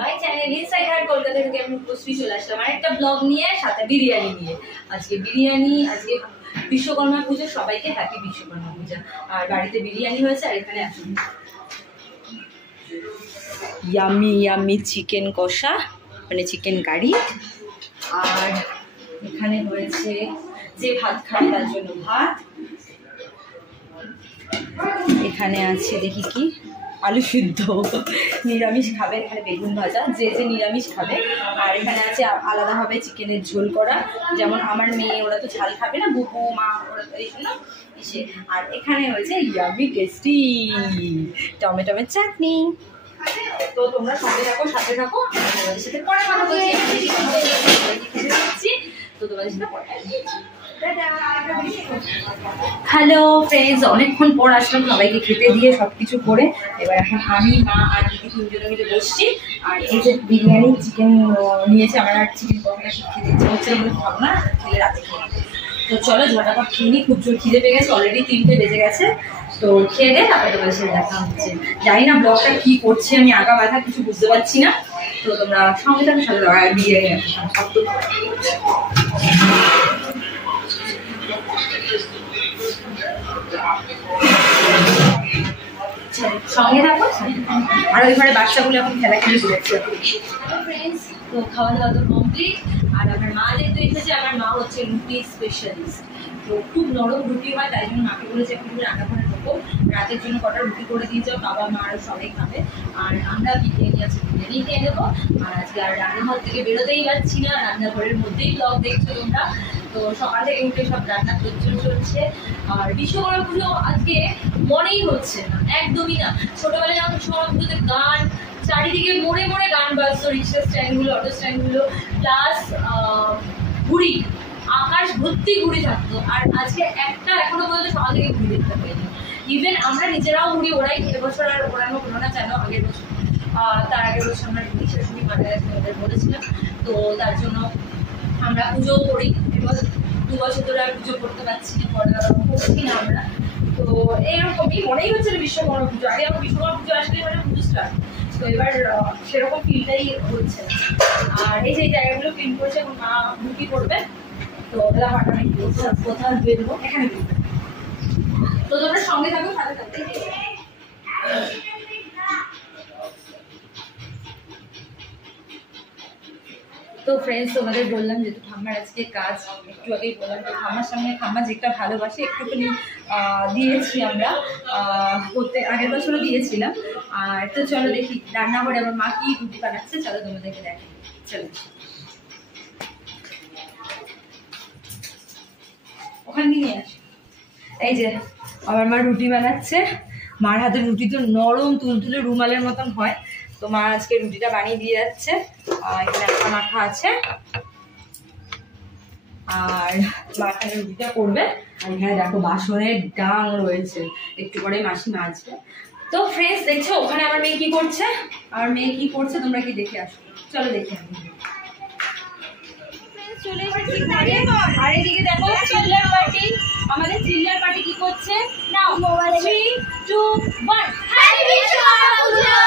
My channel inside heart Kolkata থেকে আমি উপস্থিত চলে আসলাম আরেকটা ব্লগ নিয়ে, সাথে বিরিয়ানি নিয়ে। আজকে বিশ্বকর্মা পুজো, সবাইকে হ্যাপি বিশ্বকর্মা পূজা। আর বাড়িতে বিরিয়ানি হয়েছে, আর এখানে আসুন ইয়ামি ইয়ামি চিকেন কষা, মানে চিকেন কারি। আর এখানে হয়েছে যে ভাত খাবে তার জন্য ভাত। এখানে আছে দেখি কি আলু সিদ্ধ, নিরামিষ খাবে। এখানে বেগুন ভাজা, যে যে নিরামিষ খাবে। আর এখানে আছে আলাদাভাবে চিকেনের ঝোল করা, যেমন আমার মেয়ে, ওরা তো ঝাল খাবে না, বুবু মা ওরা তো এই জন্য এসে। আর এখানে হয়েছে ইয়ামি টেস্টি টমেটোর চাটনি। তো তোমরা সাথে থাকো তোমাদের সাথে পরে কথা বলছি। তো তোমাদের সাথে পরে। হ্যালো ফ্রেন্ডস, অনেকক্ষণ পর আসলাম সবাইকে খেতে দিয়ে সবকিছু করে। এবার এখন আমি, মা আর দিদি তিনজনে মিলে বসছি। আর এই যে বিরিয়ানি চিকেন নিয়েছে, আমার আর চিকেন কখনো খেতে ইচ্ছে হচ্ছে বলে খাবো না, খেলে রাতে খেয়ে। তো চলো ঝটাপট খেয়ে নিই, খুব জোর খিদে পেয়ে গেছে, অলরেডি 3টে বেজে গেছে। তো খেয়ে দে, তারপরে তোমাদের সাথে দেখা হচ্ছে। জানি না ব্লগটা কি করছে, আমি আগা বাধা কিছু বুঝতে পারছি না। তো তোমরা সঙ্গে সাথে বিরিয়ানি সঙ্গে থাকো। আর ওই ঘরে বাচ্চাগুলো এখন খেলাখেলি করেছে। তো খাওয়া দাওয়া তো কমপ্লিট। আর আমার মা যেহেতু এসেছে, আমার মা হচ্ছে রুটি স্পেশালিস্ট। তো খুব নরম রুটি হয়, তাই জন্য মাকে বলেছে এখন তুমি রান্না করে দেবো, রাতের জন্য কটা রুটি করে দিয়ে যাও, বাবা মা আর সবাই খাবে। আর আমরা বিরিয়ানি আছে, বিরিয়ানি খেয়ে নেবো। আর আজকে আর রান্নাঘর থেকে বেরোতেই পারছি না, রান্নাঘরের মধ্যেই ব্লগ দেখছো তোমরা। তো সকাল থেকে উঠে সব রান্না চলছে। আর বিশ্বকর্মা পুজো আজকে মনেই হচ্ছে না, একদমই না। ছোটবেলায় যখন বিশ্বকর্মা পুজোতে গান, চারিদিকে মোড়ে মোড়ে গান বাজতো, রিক্সা স্ট্যান্ডগুলো, অটো স্ট্যান্ডগুলো, প্লাস ঘুড়ি, আকাশ ভর্তি ঘুড়ি থাকতো। আর আজকে একটা এখনো পর্যন্ত সকাল থেকে ঘুড়ি দেখতে পাইনি। ইভেন আমরা নিজেরাও ঘুড়ি ওরাই, এবছর আর ওড়ানো হলো না, জানো আগের বছর, তার আগের বছর আমরা শাশুড়ি মাথায় ওদের বলেছিলাম। তো তার জন্য আমরা পুজোও করি। এবার 2 বছর ধরে আর পুজো করতে পারছি না, করছি না আমরা। তো এইরকমই মনেই হচ্ছে বিশ্বকর্মা পুজো। আগে আমার বিশ্বকর্মা পুজো আসলে মানে পুজো স্টার্ট। তো এবার সেরকম ফিলটাই হচ্ছে। আর এই যে জায়গাগুলো ক্লিন করেছে, এখন মা রুটি করবে। তো ওটা হাঁটানো কোথাও বেরবো, এখানে বেরবো। তো তোমরা সঙ্গে থাকো, সাথে থাকতে। তো ফ্রেন্ডস, তোমাদের বললাম যেহেতু ঠাম্মার আজকে কাজ, একটু আগেই বললাম, তো ঠাম্মার সামনে ঠাম্মা যেটা ভালোবাসে একটুখানি দিয়েছি আমরা, আগের বছরও দিয়েছিলাম। আর তো চলো দেখি রান্নাঘরে আমার মা কি রুটি বানাচ্ছে, চলো তোমাদেরকে দেখি। চলো ওখান দিয়ে নিয়ে আসি। এই যে আমার মা রুটি বানাচ্ছে। মার হাতের রুটি তো নরম তুলতুলে রুমালের মতন হয়। তো মা আজকে রুটিটা বানিয়ে দিয়ে যাচ্ছে। এখানে একটা মাখা আছে, আর মা এখানে রুটিটা করবে। আর এখানে দেখো বাসনের ডাং রয়েছে, একটু পরে মাসি মাজবে। তো ফ্রেন্ডস দেখছো ওখানে আমার মেয়ে কি করছে, তোমরা কি দেখে আসো, চলো দেখে আমি। চলে এসেছি ঘরে। আর এদিকে দেখো চিল্লার পার্টি, আমাদের চিল্লার পার্টি কি করছে না, 3, 2, 1 হ্যাপি বিশ্বকর্মা পুজো।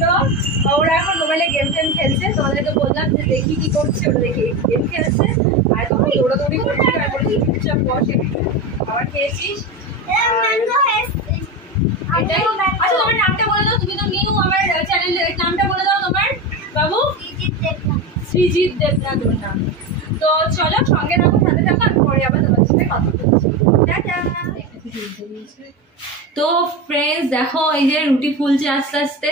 তো ওরা এখন মোবাইলে গেম খেলছে, তোমাদেরকে বললাম যে দেখি কি করছে, ওরা দেখি গেম খেলছে। আর তখন দৌড়াদৌড়ি করছে, তারপরে চুপচাপ বসে খাবার খেয়েছিস। এটাই। আচ্ছা তোমার নামটা বলে দাও, তুমি তো নিউ আমার চ্যানেলের নামটা বলে দাও তোমার। বাবু সৃজিত দেবনাথ ওর নাম। তো চলো সঙ্গে থাকো, সাথে থাকো, আমি পরে আবার তোমাদের সাথে কথা বলছি। তো ফ্রেন্ডস দেখো, এই যে রুটি ফুলছে আস্তে আস্তে,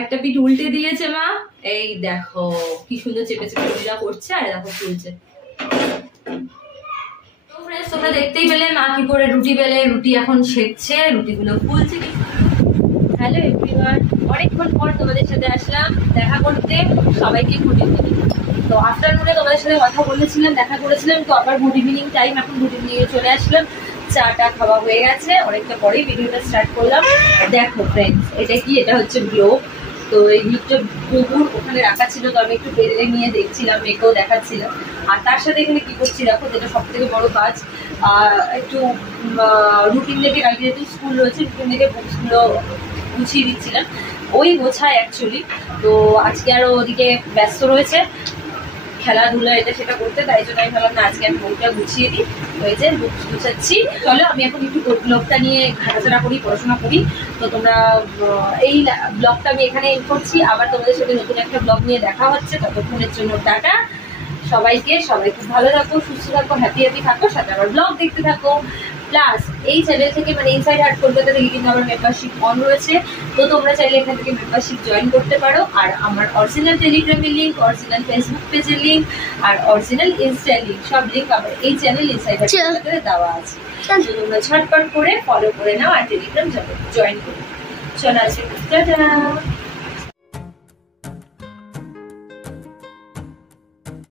একটা পিঠ উল্টে দিয়েছে মা। এই দেখো কি সুন্দর চেপে চেপে রুটিটা করছে, আর দেখো ফুলছে। তো ফ্রেন্ডস তোমরা দেখতেই পেলে মা কি করে রুটি বেলে, রুটি এখন সেকছে, রুটিগুলো ফুলছে। হ্যালো এভরিওয়ান, অনেকক্ষণ পর তোমাদের সাথে আসলাম দেখা করতে, সবাইকে গুড ইভিনিং। তো আফটারনুনে তোমাদের সাথে কথা বলেছিলাম, দেখা করেছিলাম, তো আবার গুড ইভিনিং টাইম, এখন গুড ইভিনিংয়ে চলে আসলাম। চাটা খাওয়া হয়ে গেছে, অনেকটা পরেই ভিডিওটা স্টার্ট করলাম। দেখো ফ্রেন্ডস এটা কি, এটা হচ্ছে গ্লোব। তো এই গ্লোবটা গোবর ওখানে রাখা ছিল, তো আমি একটু বেড়ে নিয়ে দেখছিলাম, মেয়েকেও দেখাচ্ছিলাম। আর তার সাথে এখানে কি করছি দেখো, যেটা সব থেকে বড় কাজ, একটু রুটিন দেখে, কালকে যেহেতু স্কুল রয়েছে, রুটিন দেখে বুকসগুলো গুছিয়ে দিচ্ছিলাম। ওই গোছায় অ্যাকচুয়ালি। তো আজকে আরও ওদিকে ব্যস্ত রয়েছে খেলাধুলা এটা সেটা করতে, তাই জন্য আমি ভাবলাম না আজকে আমি বইটা গুছিয়ে দিই। হয়েছে গুছাচ্ছি, চলো আমি এখন একটু ব্লগটা নিয়ে ঘাটাচাড়া করি, পড়াশোনা করি। তো তোমরা এই ব্লগটা আমি এখানে এন্ড করছি, আবার তোমাদের সাথে নতুন একটা ব্লগ নিয়ে দেখা হচ্ছে। ততক্ষণের জন্য টাটা সবাইকে, সবাই খুব ভালো থাকো, সুস্থ থাকো, হ্যাপি থাকো, সাথে আবার ব্লগ দেখতে থাকো। প্লাস এই চ্যানেল থেকে মানে ইনসাইড হার্ট কলকাতা থেকে কিন্তু আমার মেম্বারশিপ অন রয়েছে, তো তোমরা চাইলে এখান থেকে মেম্বারশিপ জয়েন করতে পারো। আর আমার অরিজিনাল টেলিগ্রামের লিঙ্ক, অরিজিনাল ফেসবুক পেজের লিঙ্ক আর অরিজিনাল ইনস্টা লিঙ্ক, সব লিঙ্ক আমার এই চ্যানেল ইনসাইড হার্ট কলকাতাতে দেওয়া আছে। তোমরা ঝটপট করে ফলো করে নাও আর টেলিগ্রাম জয়েন করো। চলো আজকে টাটা।